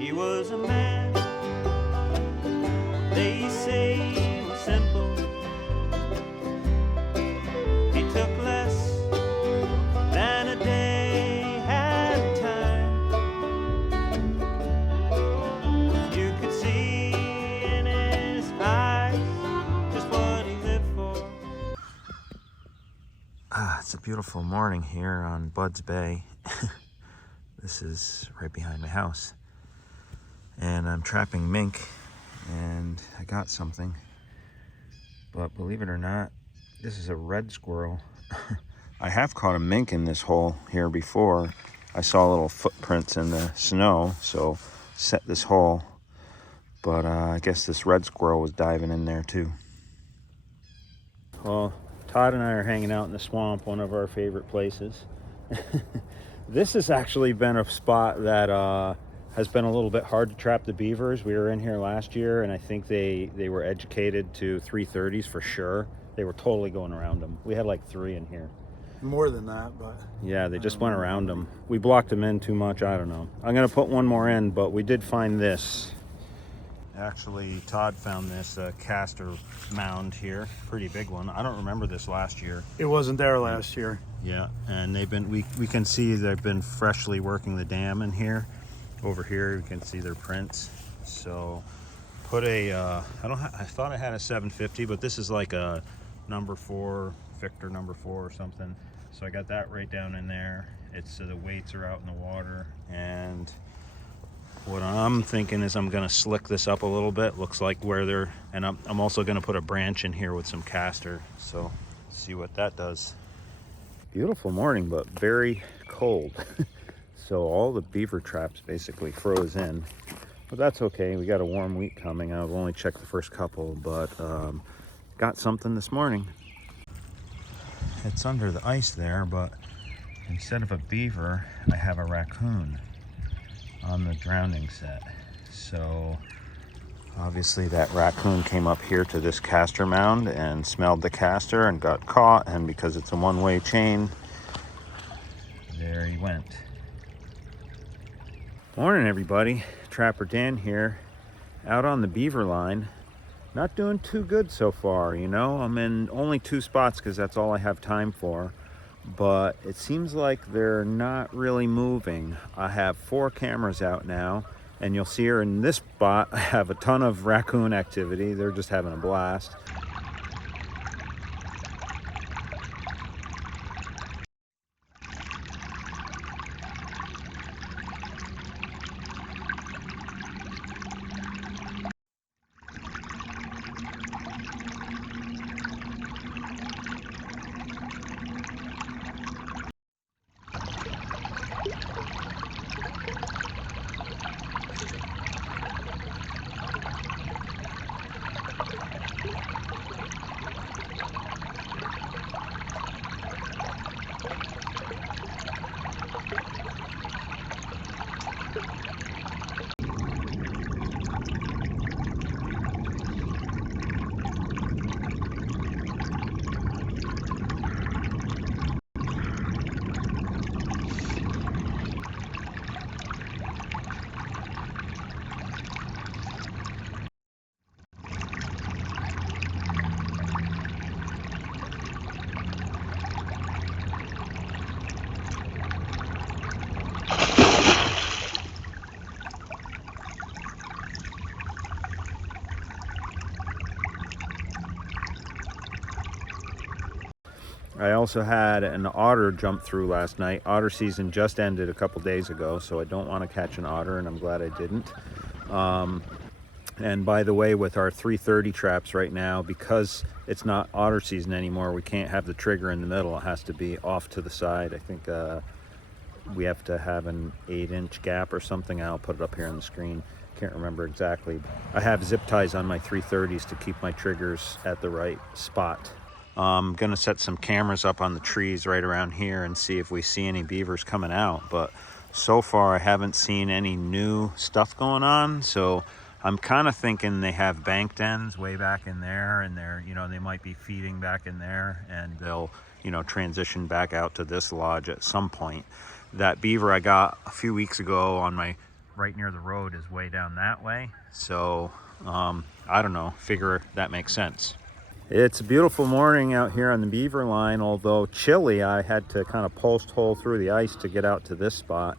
He was a man, they say he was simple. He took less than a day had time. You could see in his eyes just what he lived for. It's a beautiful morning here on Bud's Bay. This is right behind my house. And I'm trapping mink, and I got something. But believe it or not, this is a red squirrel. I have caught a mink in this hole here before. I saw little footprints in the snow, so set this hole. But I guess this red squirrel was diving in there too. Well, Todd and I are hanging out in the swamp, one of our favorite places. This has actually been a spot that has been a little bit hard to trap the beavers. We were in here last year, and I think they were educated to 330s for sure. They were totally going around them. We had like 3 in here. More than that, but... Yeah, they just went around them. We blocked them in too much, I don't know. I'm gonna put one more in, but we did find this. Actually, Todd found this caster mound here. Pretty big one. I don't remember this last year. It wasn't there last year. Yeah, and they've been, we can see they've been freshly working the dam in here. Over here, you can see their prints. So, put a, I thought I had a 750, but this is like a number 4, Victor number 4 or something. So I got that right down in there. It's the weights are out in the water, and what I'm thinking is I'm gonna slick this up a little bit. Looks like where they're, and I'm also gonna put a branch in here with some caster. So, see what that does. Beautiful morning, but very cold. So all the beaver traps basically froze in, but that's okay. We got a warm week coming. I've only checked the first couple, but got something this morning. It's under the ice there, but instead of a beaver, I have a raccoon on the drowning set. So obviously that raccoon came up here to this caster mound and smelled the caster and got caught, and because it's a one-way chain, there he went. Morning everybody, Trapper Dan here, out on the beaver line. Not doing too good so far, you know. I'm in only 2 spots because that's all I have time for, but it seems like they're not really moving. I have 4 cameras out now, and you'll see here in this spot I have a ton of raccoon activity. They're just having a blast. I also had an otter jump through last night. Otter season just ended a couple days ago, so I don't want to catch an otter, and I'm glad I didn't. And by the way, with our 330 traps right now, because it's not otter season anymore, we can't have the trigger in the middle. It has to be off to the side. I think we have to have an 8-inch gap or something. I'll put it up here on the screen. Can't remember exactly. I have zip ties on my 330s to keep my triggers at the right spot. I'm gonna set some cameras up on the trees right around here and see if we see any beavers coming out, but so far I haven't seen any new stuff going on. So I'm kind of thinking they have bank dens way back in there, and they're, you know, they might be feeding back in there, and they'll, you know, transition back out to this lodge at some point. That beaver I got a few weeks ago on my right near the road is way down that way. So I don't know, figure that makes sense. It's a beautiful morning out here on the beaver line, although chilly. I had to kind of post hole through the ice to get out to this spot.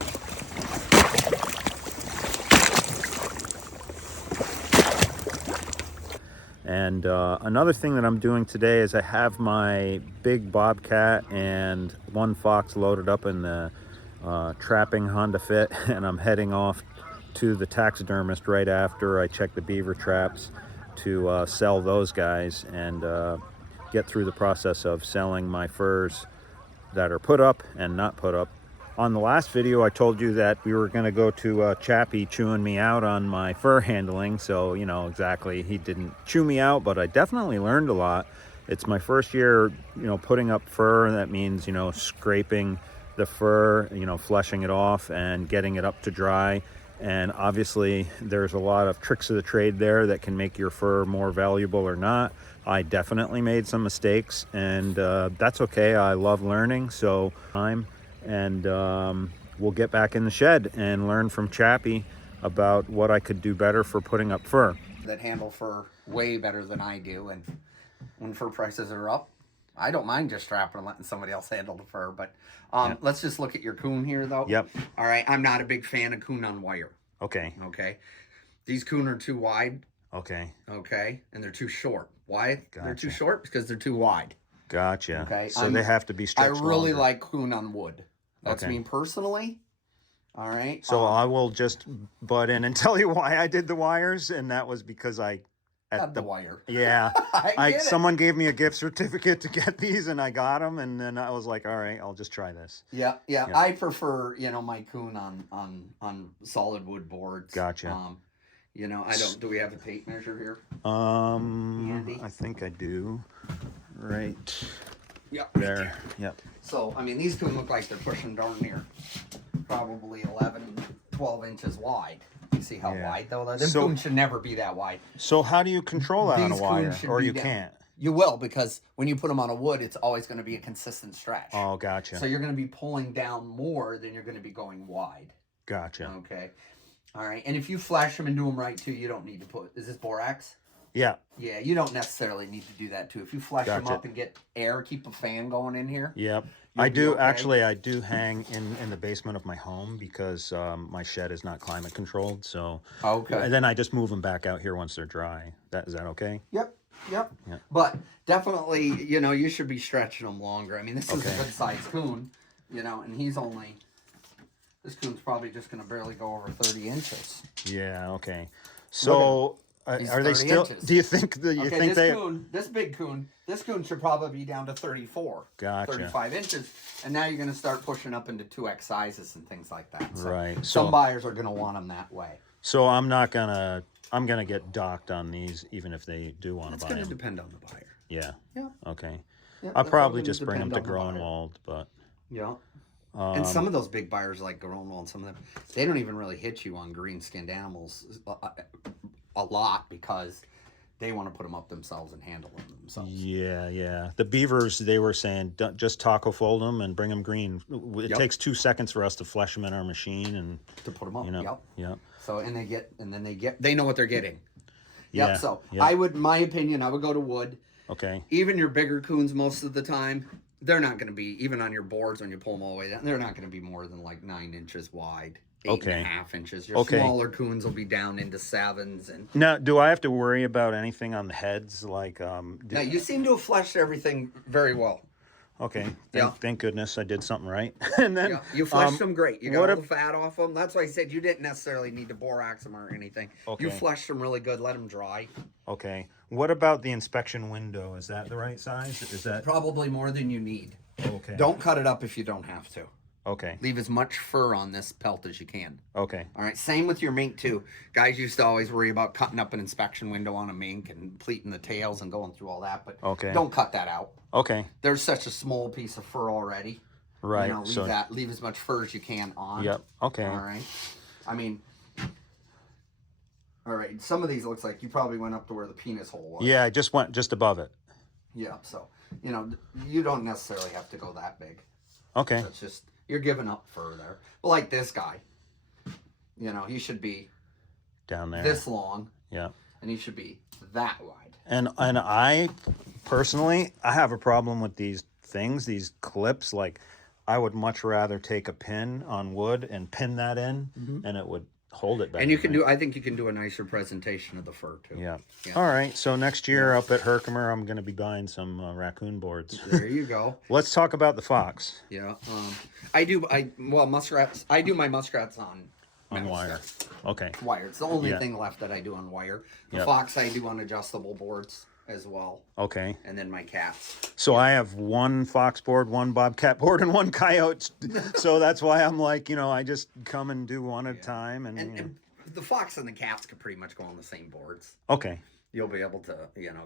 And another thing that I'm doing today is I have my big bobcat and one fox loaded up in the trapping Honda Fit, and I'm heading off to the taxidermist right after I check the beaver traps to sell those guys and get through the process of selling my furs that are put up and not put up. On the last video, I told you that we were going to go to Chappy chewing me out on my fur handling. So, you know, exactly, he didn't chew me out, but I definitely learned a lot. It's my first year, you know, putting up fur. That means, you know, scraping the fur, you know, fleshing it off and getting it up to dry. And obviously, there's a lot of tricks of the trade there that can make your fur more valuable or not. I definitely made some mistakes, and that's okay. I love learning, so and we'll get back in the shed and learn from Chappy about what I could do better for putting up fur. That handle fur way better than I do, and when fur prices are up, I don't mind just strapping and letting somebody else handle the fur. But let's just look at your coon here, though. Yep. All right, I'm not a big fan of coon on wire. Okay. Okay, these coon are too wide. Okay. Okay, and they're too short. Why? Gotcha. They're too short because they're too wide. Gotcha. Okay. So they have to be stretched I really longer. like coon on wood. That's Okay. me personally. All right. So I will just butt in and tell you why I did the wires, and that was because I Had the wire. Yeah, I get it. someone gave me a gift certificate to get these, and I got them, and then I was like, all right, I'll just try this. Yeah. I prefer, you know, my coon on solid wood boards. Gotcha. You know, I don't. Do we have a tape measure here? I think I do. Right Yeah. there. Yep. So, I mean, these coon look like they're pushing darn near probably 11, 12 inches wide. You see how wide, though? Them coon should never be that wide. So how do you control that on a These wire? coons should Or be you down. can't? You will, because when you put them on a wood, it's always going to be a consistent stretch. Oh, gotcha. So you're going to be pulling down more than you're going to be going wide. Gotcha. Okay. All right. And if you flash them and do them right, too, you don't need to put... Is this borax? Yeah. Yeah, you don't necessarily need to do that, too. If you flash them up and get air, keep a fan going in here. Yep. You'll I be do. okay. Actually, I do hang in the basement of my home because my shed is not climate controlled. So Okay. And then I just move them back out here once they're dry. Is that okay? Yep. But definitely, you know, you should be stretching them longer. I mean, this is a good sized coon, you know, and he's only... This coon's probably just going to barely go over 30 inches. Yeah. Okay. So are they 30 still? inches. Do you think that you think they? This big coon, this coon should probably be down to 34, Gotcha. 35 inches, and now you're going to start pushing up into 2X sizes and things like that. So Right. Some So buyers are going to want them that way. so I'm gonna get docked on these even if they do want It's to buy going to them. depend on the buyer. Yeah. Yeah. Okay. Yeah, I'll that's all probably gonna just bring them to depend on the buyer. Groenwald, but Yeah. And some of those big buyers like Groenwald, some of them, they don't even really hit you on green-skinned animals a lot because they want to put them up themselves and handle them themselves. yeah. The beavers, they were saying just taco fold them and bring them green. It takes 2 seconds for us to flesh them in our machine and To put them up. you know. Yep. So they know what they're getting. Yeah. Yep. So yeah. I would, my opinion, I would go to wood. Okay. Even your bigger coons, most of the time, they're not going to be, even on your boards when you pull them all the way down, they're not going to be more than like 9 inches wide, 8.5 inches. Your smaller coons will be down into 7s. And Now, do I have to worry about anything on the heads? Like, now you seem to have fleshed everything very well. okay. Yeah. Thank goodness I did something right. And then Yeah, you fleshed them great. You got what all if- the fat off them. That's why I said you didn't necessarily need to borax them or anything. Okay. You fleshed them really good. Let them dry. Okay. What about the inspection window? Is that the right size? Is that Probably more than you need. okay? Don't cut it up if you don't have to. Okay. Leave as much fur on this pelt as you can. Okay. All right. Same with your mink too. Guys used to always worry about cutting up an inspection window on a mink and pleating the tails and going through all that. But Okay. don't cut that out. Okay. There's such a small piece of fur already. Right. You know, leave as much fur as you can on. Yep. Okay. All right. I mean, all right. Some of these looks like you probably went up to where the penis hole was. Yeah, I just went just above it. Yeah. So, you know, you don't necessarily have to go that big. Okay. That's just, you're giving up fur there. But like this guy, You know, he should be down there. this long, Yeah. and he should be that wide. And I personally, I have a problem with these things, these clips. Like, I would much rather take a pin on wood and pin that in, and it would hold it better. And you can do, I think you can do a nicer presentation of the fur too. Yeah. All right. So next year up at Herkimer, I'm going to be buying some raccoon boards. There you go. Let's talk about the fox. Yeah. Muskrats. I do my muskrats on wire. Okay. Wire. It's the only thing left that I do on wire. The fox I do on adjustable boards as well. Okay. And then my cats. So I have one fox board, one bobcat board, and one coyote. So that's why I'm like, I just come and do one at a time. And the fox and the cats could pretty much go on the same boards. Okay. You'll be able to,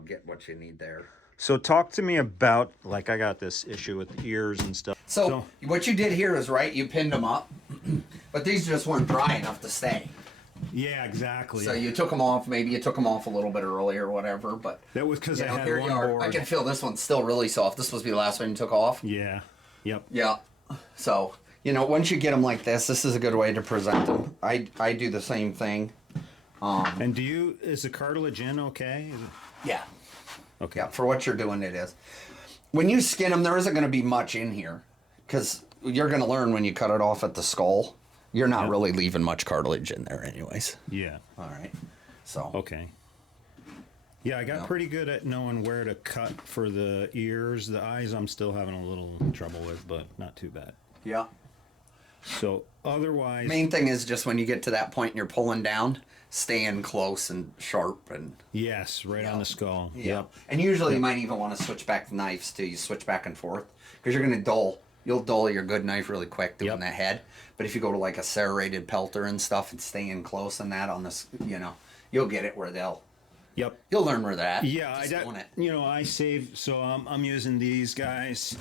get what you need there. So talk to me about, like, I got this issue with the ears and stuff. So what you did here is right. You pinned them up, but these just weren't dry enough to stay. Yeah, exactly. So you took them off. Maybe you took them off a little bit early or whatever. But that was because I had here one you are. board. I can feel this one's still really soft. This must be the last one you took off. Yeah. Yep. Yeah. So once you get them like this is a good way to present them. I do the same thing. And is the cartilage in okay? Yeah. Okay. Yeah, for what you're doing, it is. When you skin them, there isn't going to be much in here because you're going to learn when you cut it off at the skull. You're not really leaving much cartilage in there anyways. Yeah. All right. So. Okay. Yeah, I got pretty good at knowing where to cut for the ears. The eyes I'm still having a little trouble with, but not too bad. Yeah. So otherwise... Main thing is just when you get to that point and you're pulling down, staying close and sharp. And yes, right on the skull. Yeah. Yep. And usually you might even want to switch back the knives too. You switch back and forth because you're going to you'll dull your good knife really quick doing that head. But if you go to like a serrated pelter and stuff and staying close and that on this, you'll get it where Yep. You'll learn where they're at. Yeah, I save, so I'm using these guys,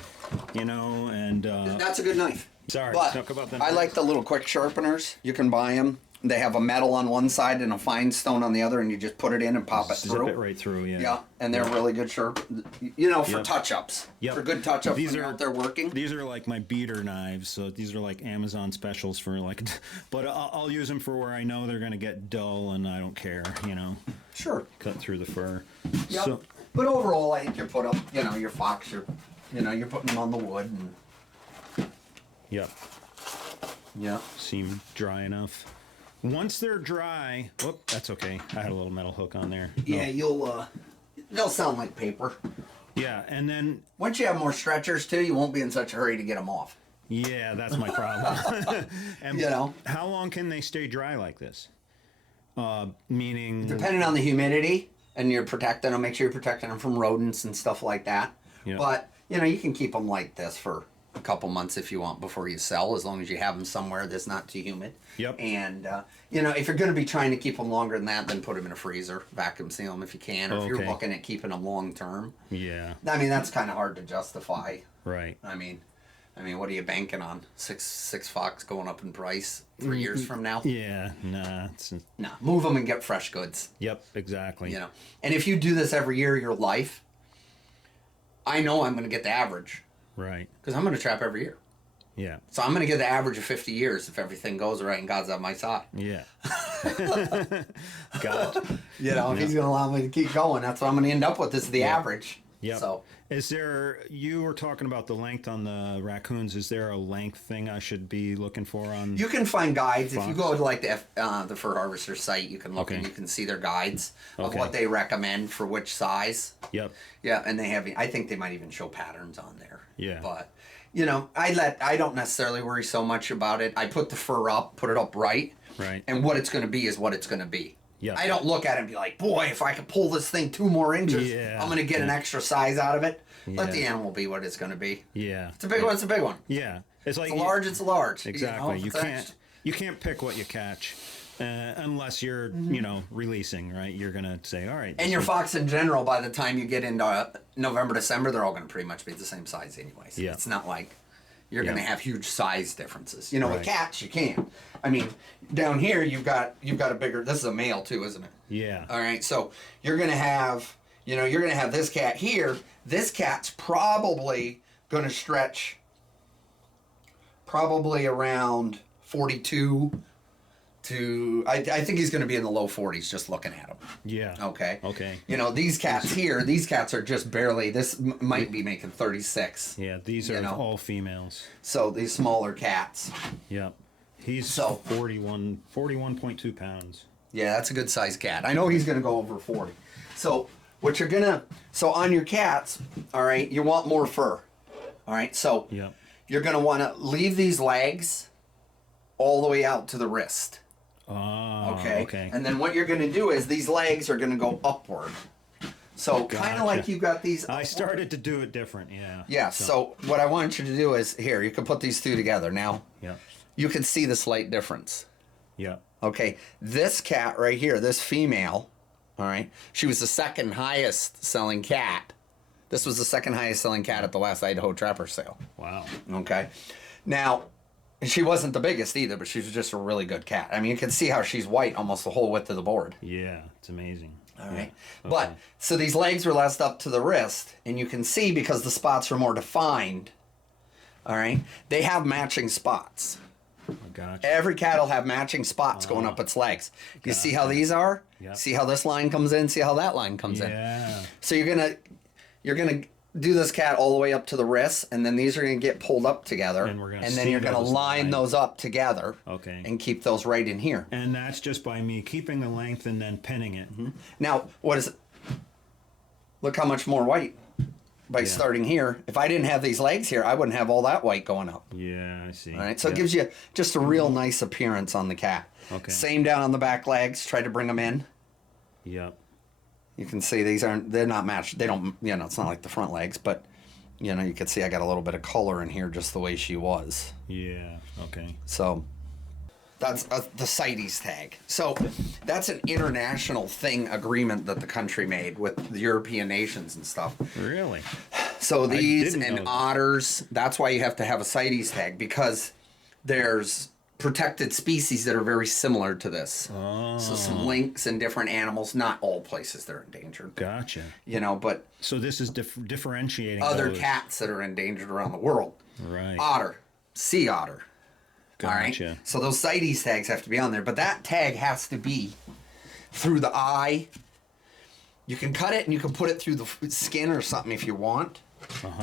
and... That's a good knife. Sorry, but talk about that. I like the little quick sharpeners. You can buy them. They have a metal on one side and a fine stone on the other, and you just put it in and pop it through. Zip it right through, yeah. Yeah, and they're really good sharp, for touch-ups. Yep. For good touch-ups These when you're out there working. These are like my beater knives, so these are like Amazon specials for like... But I'll use them for where I know they're going to get dull, and I don't care, Sure. Cut through the fur. Yep. So, but overall, I think you put up, your fox, you're putting them on the wood. And, yep. yeah. Seem dry enough. Once they're dry, that's okay. I had a little metal hook on there. Yeah, they'll sound like paper. Yeah, and then... Once you have more stretchers, too, you won't be in such a hurry to get them off. Yeah, that's my problem. And how long can they stay dry like this? Meaning... Depending on the humidity, and you're protecting them, make sure you're protecting them from rodents and stuff like that. Yeah. But, you can keep them like this for a couple months if you want before you sell, as long as you have them somewhere that's not too humid. Yep. And, if you're going to be trying to keep them longer than that, then put them in a freezer. Vacuum seal them if you can, or if you're looking at keeping them long term. Yeah. I mean, that's kind of hard to justify. Right. I mean, what are you banking on? Six fox going up in price 3 years from now? Yeah, nah. No, move them and get fresh goods. Yep, exactly. And if you do this every year of your life, I know I'm going to get the average. Right. Because I'm going to trap every year. Yeah. So I'm going to get the average of 50 years if everything goes right and God's on my side. Yeah. Got it. If He's going to allow me to keep going, that's what I'm going to end up with. This is the average. Yeah. So. You were talking about the length on the raccoons. Is there a length thing I should be looking for on? You can find guides. Fox? If you go to like the Fur Harvester site, you can look and you can see their guides of what they recommend for which size. Yep. Yeah, and I think they might even show patterns on there. Yeah. But, I don't necessarily worry so much about it. I put the fur up, put it up right. Right. And what it's going to be is what it's going to be. Yeah. I don't look at it and be like, boy, if I could pull this thing 2 more inches, I'm going to get an extra size out of it. Yeah. Let the animal be what it's going to be. Yeah. It's a big one. It's a big one. Yeah. It's like It's a large. It's a large. Exactly. You can't pick what you catch unless you're releasing, right? You're gonna say, all right. And your fox in general, by the time you get into November, December, they're all going to pretty much be the same size anyways. Yeah. It's not like you're going to have huge size differences. With Right. cats, you can. I mean, down here you've got a bigger. This is a male too, isn't it? Yeah. All right. So you're going to have, this cat here. This cat's probably going to stretch probably around 42 I think he's going to be in the low 40s just looking at him. Yeah. Okay. Okay. You know, these cats here, these cats are just barely, this might be making 36. Yeah, these are all females. So these smaller cats. Yep. He's 41.2 pounds. Yeah, that's a good sized cat. I know he's going to go over 40. So what you're going to, so on your cats, all right, you want more fur. All right, so you're going to want to leave these legs all the way out to the wrist. Oh, okay. And then what you're going to do is these legs are going to go upward. So kind of like you got these. I started to do it different, yeah. Yeah, so what I want you to do is, here, you can put these two together. Now, you can see the slight difference. Yeah. Okay, this cat right here, this female, all right, she was the second highest selling cat. This was the second highest selling cat at the last Idaho Trapper sale. Wow. Okay. Now, she wasn't the biggest either, but she was just a really good cat. I mean, you can see how she's white almost the whole width of the board. Yeah, it's amazing. All right. Okay. But, so these legs are less up to the wrist, and you can see because the spots are more defined, all right, they have matching spots. Gotcha. Every cat will have matching spots going up its legs. You see how these are? Yep. See how this line comes in? See how that line comes in? Yeah. So you're gonna do this cat all the way up to the wrist, and then these are gonna get pulled up together, and then you're gonna line those up together, okay, and keep those right in here. And that's just by me keeping the length and then pinning it. Mm-hmm. Now, what is it? Look how much more white by starting here. If I didn't have these legs here, I wouldn't have all that white going up. Yeah, I see. All right, so it gives you just a real nice appearance on the cat. Okay. Same down on the back legs. Try to bring them in. Yep. You can see they're not matched. They don't, it's not like the front legs, but, you can see I got a little bit of color in here just the way she was. Yeah, okay. So that's the CITES tag. So that's an international agreement that the country made with the European nations and stuff. Really? So these and otters, that's why you have to have a CITES tag, because there's protected species that are very similar to this. Oh. So some lynx and different animals, not all places they're endangered. Gotcha. But so this is differentiating other those. cats that are endangered around the world. Right. Otter, sea otter. Gotcha. All right. So those CITES tags have to be on there, but that tag has to be through the eye. You can cut it and you can put it through the skin or something if you want,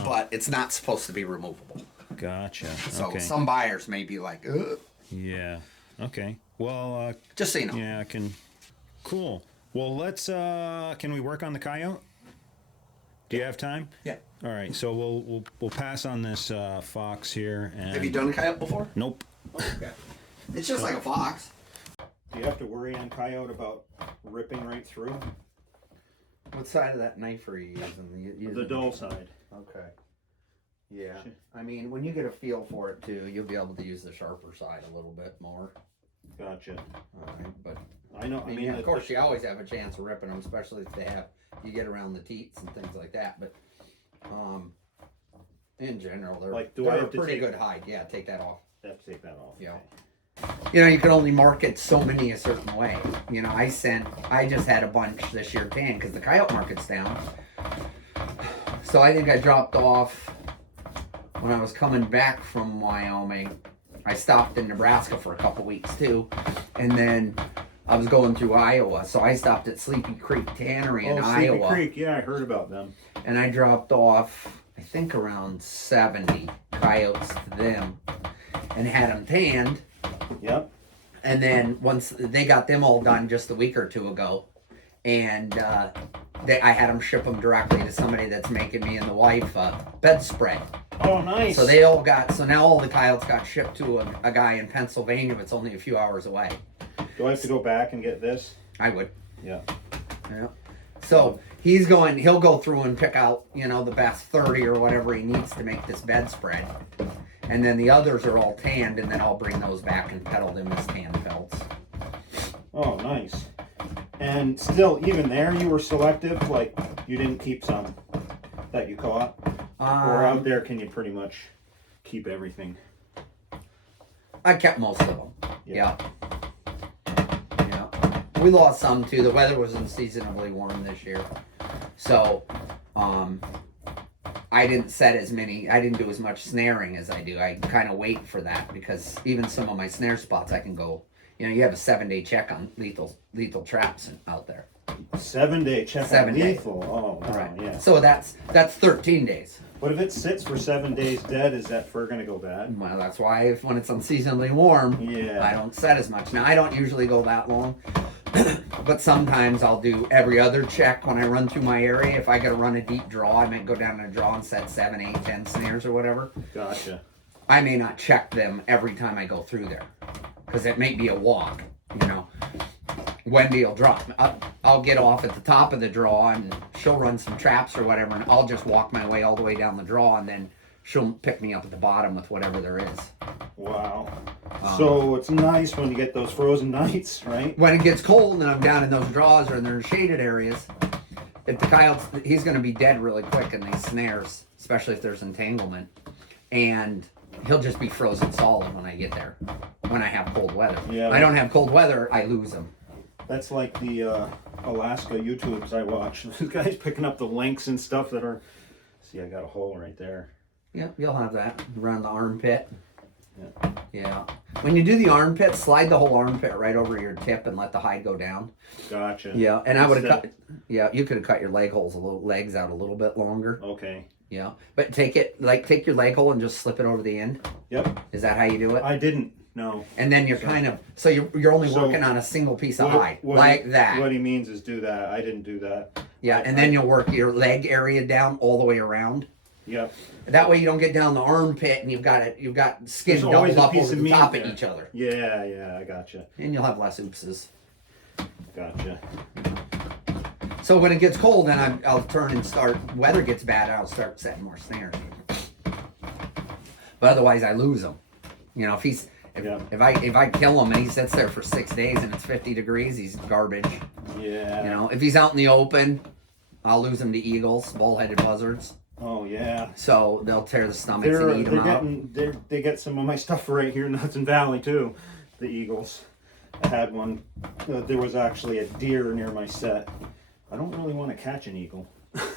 but it's not supposed to be removable. Gotcha. So some buyers may be like, ugh. Yeah. Okay. Well, just so you know. Yeah, I can. Cool. Well, let's. Can we work on the coyote? Do you have time? Yeah. All right. So we'll pass on this fox here. And have you done a coyote before? Nope. Okay. It's just like a fox. Do you have to worry on coyote about ripping right through? What side of that knife are you using? The dull side. Okay. Yeah. I mean, when you get a feel for it too, you'll be able to use the sharper side a little bit more. Gotcha. All right, but I know. I mean, of course, you always have a chance of ripping them, especially if you get around the teats and things like that. But in general, they're a pretty good hide. Yeah, take that off. I have to take that off. Yeah. You can only market so many a certain way. I just had a bunch this year tan because the coyote market's down. So I think I dropped off when I was coming back from Wyoming. I stopped in Nebraska for a couple weeks too. And then I was going through Iowa. So I stopped at Sleepy Creek Tannery in Iowa. Sleepy Creek, yeah, I heard about them. And I dropped off, I think around 70 coyotes to them and had them tanned. Yep. And then once they got them all done just a week or two ago, and I had them ship them directly to somebody that's making me and the wife bedspread. Oh, nice. So so now all the coyotes got shipped to a guy in Pennsylvania that's only a few hours away. Do I have to go back and get this? I would. Yeah. Yeah. So he'll go through and pick out, the best 30 or whatever he needs to make this bedspread. And then the others are all tanned, and then I'll bring those back and peddle them as tan pelts. Oh, nice. And still, even there, you were selective? Like, you didn't keep some that you caught? Or out there, can you pretty much keep everything? I kept most of them. Yeah. We lost some, too. The weather was unseasonably warm this year. So, I didn't set as many, I didn't do as much snaring as I do. I kind of wait for that because even some of my snare spots I can go, You know, you have a 7-day check on lethal traps out there. 7-day check 7 on days. lethal. Oh, wow, Right. yeah. So that's 13 days. But if it sits for 7 days dead, is that fur gonna go bad? Well, that's why when it's unseasonably warm, Yeah. I don't set as much. Now, I don't usually go that long, but sometimes I'll do every other check when I run through my area. If I got to run a deep draw, I might go down in a draw and set 7, 8, 10 snares or whatever. Gotcha. I may not check them every time I go through there because it may be a walk, you know. Wendy will drop. I'll get off at the top of the draw and she'll run some traps or whatever, and I'll just walk my way all the way down the draw, and then she'll pick me up at the bottom with whatever there is. Wow. So it's nice when you get those frozen nights, right? When it gets cold and I'm down in those draws or in their shaded areas, if the coyote's, he's going to be dead really quick in these snares, especially if there's entanglement, and he'll just be frozen solid when I get there. When I have cold weather, Yeah. I don't have cold weather, I lose them. That's like the Alaska YouTubes I watch. Those guys picking up the lynx and stuff that are. See, I got a hole right there. Yeah, you'll have that around the armpit. Yeah. Yeah. When you do the armpit, slide the whole armpit right over your tip and let the hide go down. Gotcha. Yeah, and I would have Instead- cut. Yeah, you could have cut your leg holes legs out a little bit longer. Okay. Yeah, but take your leg hole and just slip it over the end. Yep. Is that how you do it? I didn't. No. And then you're kind of you're only So, working on a single piece of hide like that. What he means is do that. I didn't do that. Yeah, and then you'll work your leg area down all the way around. Yep. That way you don't get down the armpit and you've got skin There's always doubled a up piece over of the meat top there. of each other, Yeah, I gotcha. and you'll have less oopses. Gotcha. So when it gets cold, then I'll turn and start. Weather gets bad, I'll start setting more snares. But otherwise, I lose them. You know, if I kill him and he sits there for 6 days and it's 50 degrees, he's garbage. Yeah. You know, if he's out in the open, I'll lose him to eagles, bull-headed buzzards. Oh yeah. So they'll tear the stomachs and eat them out. They get some of my stuff right here in the Hudson Valley too. The eagles. I had one. There was actually a deer near my set. I don't really want to catch an eagle.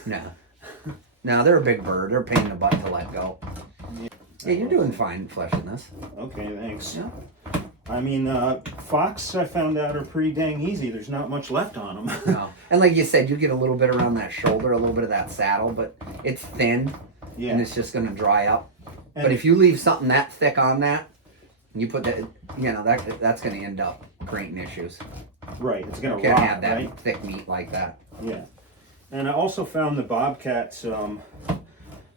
No, they're a big bird. They're a pain in the butt to let go. Yeah, you're doing fine fleshing this. Okay, thanks. Yeah. I mean, fox I found out are pretty dang easy. There's not much left on them. No. And like you said, you get a little bit around that shoulder, a little bit of that saddle, but it's thin Yeah. and it's just going to dry up. And But if you leave something that thick on that, and you put that, you know, that's going to end up creating issues. Right, it's gonna You can't rot, have that right? thick meat like that. Yeah. And I also found the bobcats.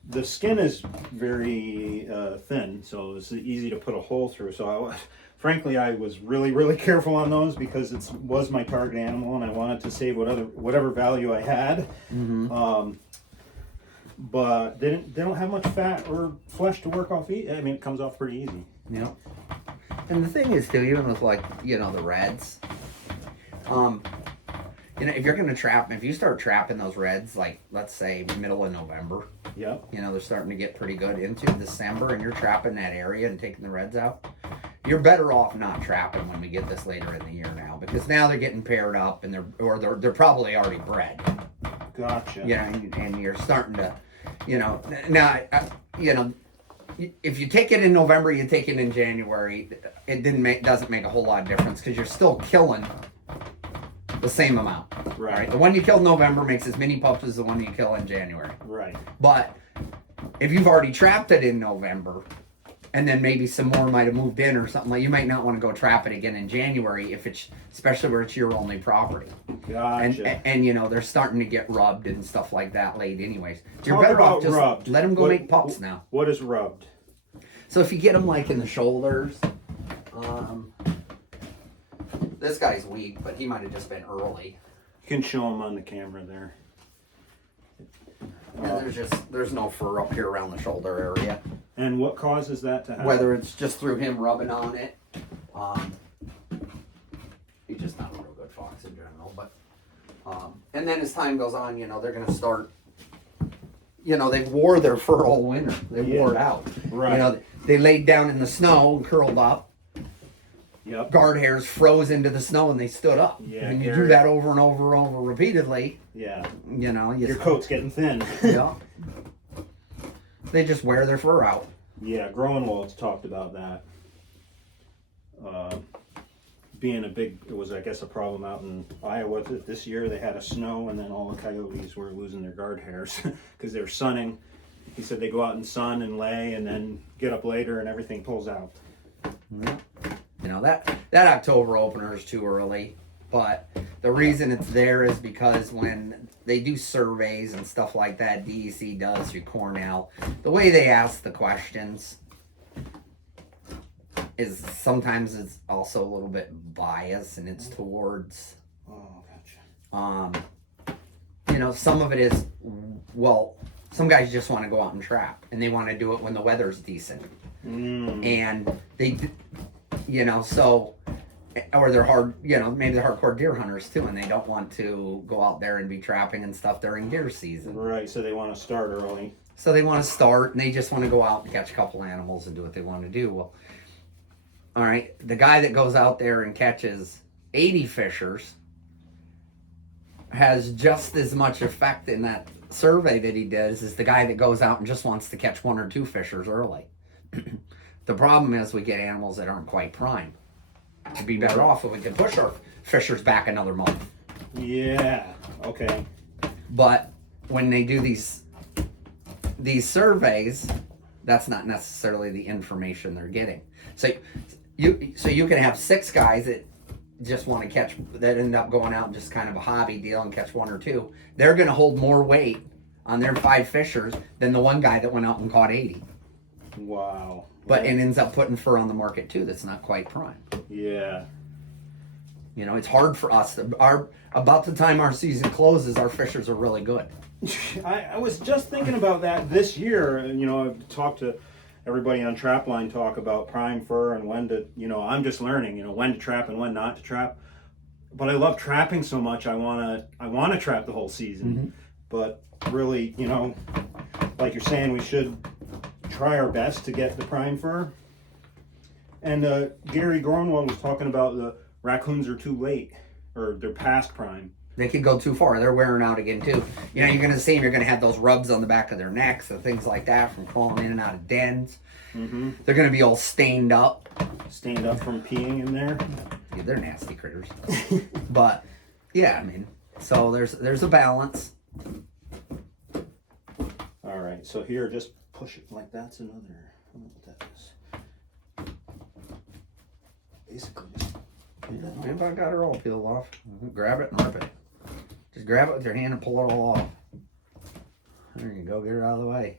The skin is very thin, so it's easy to put a hole through. So, frankly, I was really careful on those because it was my target animal, and I wanted to save whatever value I had. Mm-hmm. But they don't have much fat or flesh to work off. I mean, it comes off pretty easy. You know? And the thing is, too, even with, like, you know, the reds, you know, if you're going to trap, if you start trapping those reds, like, let's say middle of November, Yep. you know, they're starting to get pretty good into December, and you're trapping that area and taking the reds out, you're better off not trapping when we get this later in the year now, because now they're getting paired up, and they're probably already bred. Gotcha. You know, and you're starting to, you know, now, you know, if you take it in November, you take it in January, it doesn't make a whole lot of difference because you're still killing the same amount. Right. The one you kill in November makes as many pups as the one you kill in January. Right. But if you've already trapped it in November, and then maybe some more might have moved in or something, like you might not want to go trap it again in January if it's, especially where it's your only property. Gotcha. And you know, they're starting to get rubbed and stuff like that late anyways. You're Talk better off about just rubbed. let them go What- make pups now. What is rubbed? So if you get them like in the shoulders, this guy's weak, but he might have just been early. You can show them on the camera there. And there's no fur up here around the shoulder area. And what causes that to happen? Whether it's just through him rubbing on it, he's just not a real good fox in general. But and then as time goes on, you know, they're gonna start. You know, they wore their fur all winter. They wore it out. Right. You know, they laid down in the snow and curled up. Yep. Guard hairs froze into the snow and they stood up. Yeah, and you do Gary. that over and over and over repeatedly. Yeah. You know, Your coat's getting thin. Yeah. They just wear their fur out. Yeah, Growing Wolves talked about that. being it was, I guess, a problem out in Iowa this year. They had a snow, and then all the coyotes were losing their guard hairs because they're sunning. He said they go out in sun and lay, and then get up later, and everything pulls out. Yeah. You know, that October opener is too early, but the reason it's there is because when they do surveys and stuff like that, DEC does through Cornell, the way they ask the questions is sometimes it's also a little bit biased, and it's towards, Oh, gotcha. you know, some of it is, well, some guys just want to go out and trap, and they want to do it when the weather's decent. And they, you know, so, or they're maybe they're hardcore deer hunters too, and they don't want to go out there and be trapping and stuff during deer season. Right, so they want to start early. So they want to start, and they just want to go out and catch a couple animals and do what they want to do. Well, all right, the guy that goes out there and catches 80 fishers has just as much effect in that survey that he does as the guy that goes out and just wants to catch 1 or 2 fishers early. The problem is we get animals that aren't quite prime. It'd be better off if we could push our fishers back another month. Yeah, okay. But when they do these surveys, that's not necessarily the information they're getting. So you can have 6 guys that just want to catch, that end up going out and just kind of a hobby deal and catch 1 or 2. They're going to hold more weight on their 5 fishers than the one guy that went out and caught 80. Wow. But it ends up putting fur on the market too that's not quite prime. Yeah. You know, it's hard for us. About the time our season closes, our fishers are really good. I was just thinking about that this year. You know, I've talked to everybody on Trapline Talk about prime fur and when to, you know, I'm just learning, you know, when to trap and when not to trap. But I love trapping so much. I wanna trap the whole season. Mm-hmm. But really, you know, like you're saying, we should try our best to get the prime fur. And Gary Gronwald was talking about the raccoons are too late, or they're past prime. They could go too far. They're wearing out again too. You know, you're going to see them. You're going to have those rubs on the back of their necks and things like that from crawling in and out of dens. Mm-hmm. They're going to be all stained up. Stained up from peeing in there. Yeah, they're nasty critters. But yeah, I mean, so there's a balance. All right, so here, just push it like that's another. I don't know what that is. Basically, just If I got her all peeled off, grab it and rip it. Just grab it with your hand and pull it all off. There you go, get her out of the way.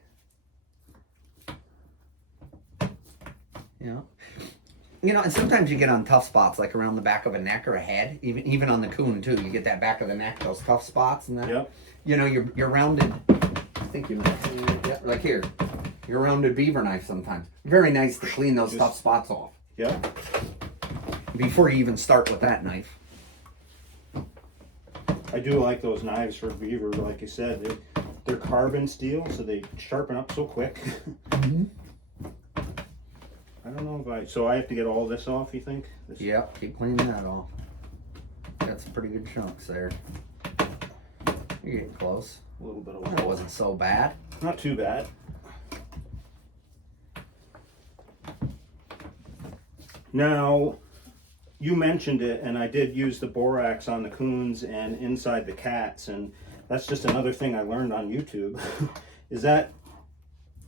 You know, and sometimes you get on tough spots, like around the back of a neck or a head, even on the coon too. You get that back of the neck, those tough spots, and that. Yep. You know, you're rounded. I think you. Yeah, like here, your rounded beaver knife sometimes. Very nice to clean those tough spots off. Yeah. Before you even start with that knife. I do like those knives for beaver, like you said. They're carbon steel, so they sharpen up so quick. Mm-hmm. I don't know if so I have to get all this off, you think? Yep, keep cleaning that off. Got some pretty good chunks there. You're getting close. A little bit of That wasn't so bad. Not too bad. Now, you mentioned it, and I did use the borax on the coons and inside the cats, and that's just another thing I learned on YouTube. Is that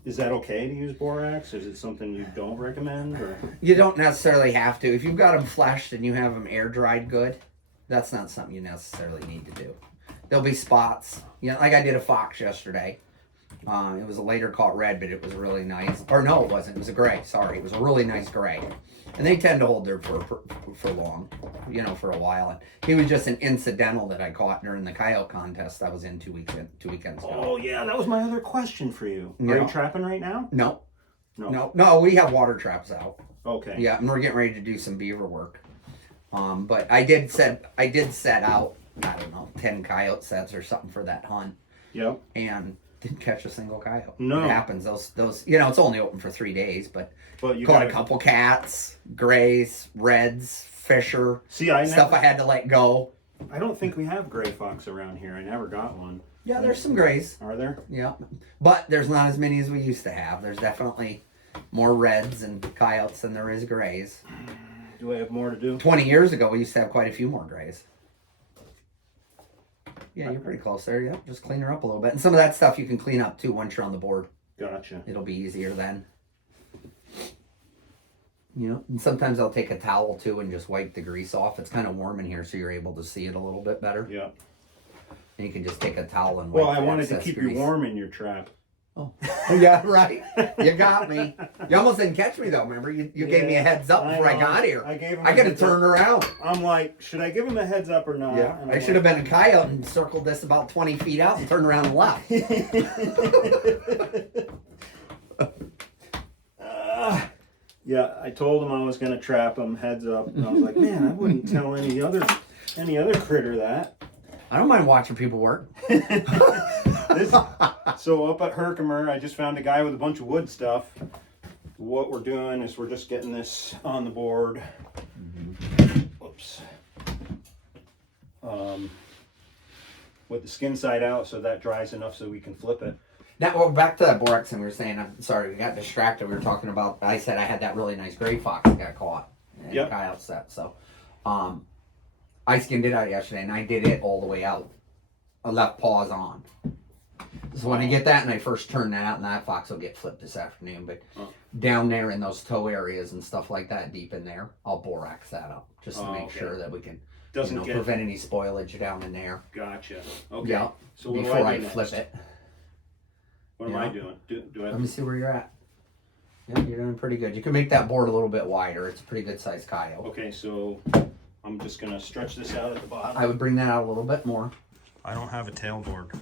okay to use borax? Is it something you don't recommend? Or? You don't necessarily have to. If you've got them fleshed and you have them air dried good, that's not something you necessarily need to do. There'll be spots. You know, like I did a fox yesterday. It was a later caught red, but it was really nice. Or no, it wasn't. It was a gray. Sorry, it was a really nice gray. And they tend to hold their fur for long, you know, for a while. And he was just an incidental that I caught during the coyote contest I was in 2 weekends ago. Oh yeah, that was my other question for you. Are you trapping right now? No. No, we have water traps out. Okay. Yeah, and we're getting ready to do some beaver work. But I did set out, I don't know, 10 coyote sets or something for that hunt. Yep. And didn't catch a single coyote. No. It happens. Those you know, it's only open for 3 days, but you caught a couple cats, grays, reds, fisher, stuff I had to let go. I don't think we have gray fox around here. I never got one. Yeah, there's some grays. Are there? Yeah. But there's not as many as we used to have. There's definitely more reds and coyotes than there is grays. Do I have more to do? 20 years ago, we used to have quite a few more grays. Yeah, you're pretty close there. Yep, just clean her up a little bit. And some of that stuff you can clean up too once you're on the board. Gotcha. It'll be easier then. You know, and sometimes I'll take a towel too and just wipe the grease off. It's kind of warm in here, so you're able to see it a little bit better. Yeah. And you can just take a towel and wipe Well, I the wanted to excess keep grease. you warm in your trap. Oh, yeah, right. You got me. You almost didn't catch me though. Remember, you gave me a heads up before I got here. I gave him. I got to turn around. I'm like, should I give him a heads up or not? Yeah, I should have been a coyote and circled this about 20 feet out and turned around and left. Yeah, I told him I was going to trap him heads up, and I was like, man, I wouldn't tell any other critter that. I don't mind watching people work. So up at Herkimer, I just found a guy with a bunch of wood stuff. What we're doing is we're just getting this on the board. Whoops. With the skin side out, so that dries enough so we can flip it. Now, well, back to that borax thing we were saying. I'm sorry, we got distracted. We were talking about, I said I had that really nice gray fox that got caught. And Yep. coyote set. So, I skinned it out yesterday and I did it all the way out. I left paws on. So when I get that and I first turn that out, and that fox will get flipped this afternoon, but down there in those toe areas and stuff like that, deep in there, I'll borax that up just to make sure that we can prevent any spoilage down in there. Gotcha. Okay. Yeah. So what before do I do flip next? it. What am I doing? Do I have Let me see where you're at. Yeah, you're doing pretty good. You can make that board a little bit wider. It's a pretty good sized coyote. Okay, so I'm just gonna stretch this out at the bottom. I would bring that out a little bit more. I don't have a tailboard.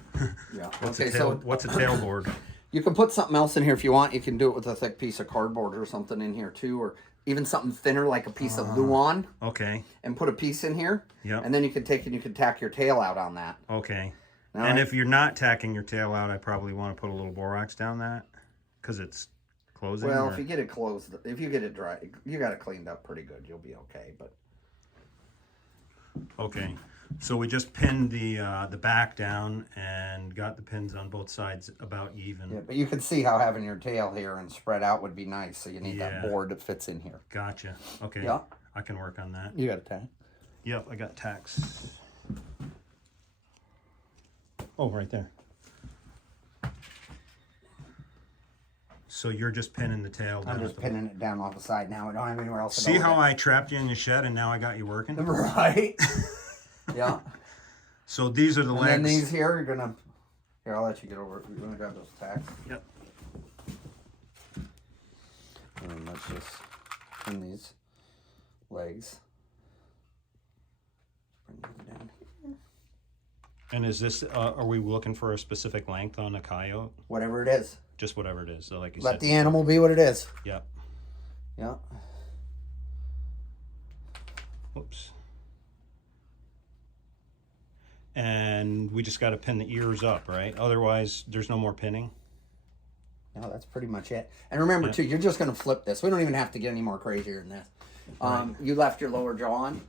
Yeah. What's a tailboard? You can put something else in here if you want. You can do it with a thick piece of cardboard or something in here too, or even something thinner like a piece of Luan. Okay. And put a piece in here. Yep. And then you can take and you can tack your tail out on that. Okay. All and right. if you're not tacking your tail out, I probably want to put a little borax down that because it's closing. Well, if you get it closed, if you get it dry, you got it cleaned up pretty good. You'll be okay. But okay, so we just pinned the back down and got the pins on both sides about even. yeah, but you can see how having your tail here and spread out would be nice. So you need that board that fits in here. Gotcha. Okay. Yeah. I can work on that. You got a tag? Yep, I got tacks. Oh, right there. So you're just pinning the tail down. I'm just pinning it down off the side now. I don't have anywhere else to See go how with I trapped you in the shed and now I got you working? it. Right. Yeah. So these are the And legs. then these here, you're gonna. Here, I'll let you get over it. You're gonna grab those tacks. Yep. And let's just pin these legs. Bring them down here. And is this, are we looking for a specific length on a coyote? Whatever it is. Just whatever it is. So like you Let said. the animal be what it is. Yep. Yeah. Whoops. And we just got to pin the ears up, right? Otherwise, there's no more pinning. No, that's pretty much it. And remember, too, you're just going to flip this. We don't even have to get any more crazier than this. You left your lower jaw on?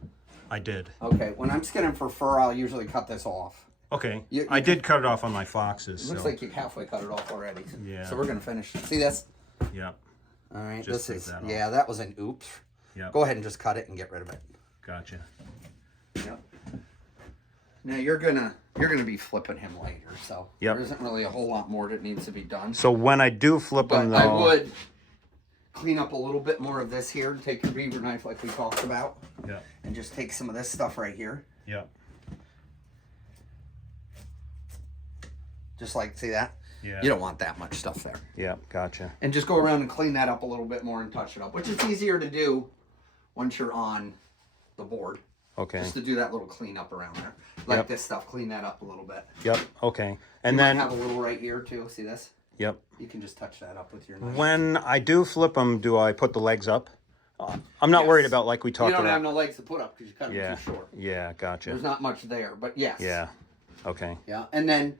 I did. Okay. When I'm skinning for fur, I'll usually cut this off. Okay. You I did cut it off on my foxes. It looks so. like you halfway cut it off already. Yeah. So we're going to finish. See this? Yep. All right. Just this take is, that off. yeah, that was an oops. Yep. Go ahead and just cut it and get rid of it. Gotcha. Yep. Now you're gonna be flipping him later, so Yep. there isn't really a whole lot more that needs to be done. So when I do flip But them, though, I would clean up a little bit more of this here. Take your beaver knife like we talked about, Yeah. and just take some of this stuff right here. Yeah. Just like, see that? Yeah. You don't want that much stuff there. Yeah. Gotcha. And just go around and clean that up a little bit more and touch it up, which is easier to do once you're on the board. Okay. Just to do that little cleanup around there. Like Yep. this stuff, clean that up a little bit. Yep. Okay. And You then. might have a little right here too. See this? Yep. You can just touch that up with your knife. When I do flip them, do I put the legs up? I'm not worried about like we You talked don't about. have no legs to put up because you cut them Yeah. too short. Yeah. Gotcha. There's not much there, but yes. Yeah. Okay. Yeah, and then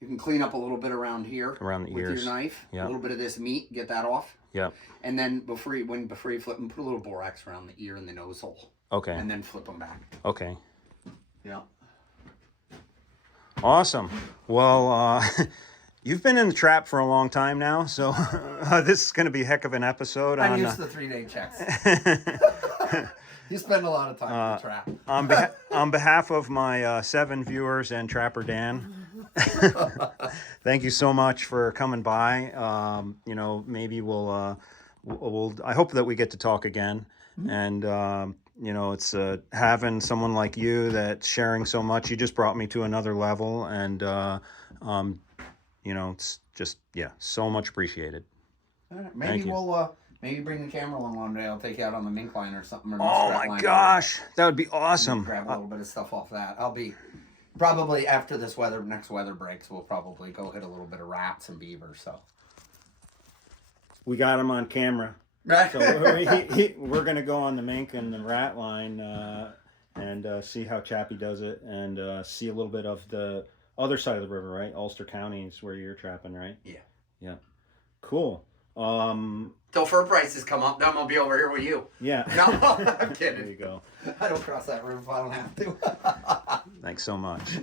you can clean up a little bit around here Around the with ears. your knife. Yeah. A little bit of this meat, get that off, Yep. and then before you flip them, put a little borax around the ear and the nose hole, Okay. and then flip them back. Okay. Yeah. Awesome. Well, You've been in the trap for a long time now, so this is going to be a heck of an episode. I'm on, used to 3-day checks. You spend a lot of time in the trap. on behalf of my 7 viewers and Trapper Dan, thank you so much for coming by. You know, maybe we'll I hope that we get to talk again. And, you know, it's having someone like you that's sharing so much. You just brought me to another level. And, you know, it's just, yeah, so much appreciated. All right. Maybe we'll maybe bring the camera along one day. I'll take you out on the mink line or something. Or the Oh strap my line. gosh, that would be awesome. Grab a little bit of stuff off that. I'll be probably after this next weather breaks. We'll probably go hit a little bit of rats and beaver. So We got him on camera. right. So we're going to go on the mink and the rat line and see how Chappy does it and see a little bit of the other side of the river, right? Ulster County is where you're trapping, right? Yeah. Yeah. Cool. Till fur prices come up, then I'm gonna be over here with you. Yeah. No, I'm There kidding. you go. I don't cross that river if I don't have to. Thanks so much.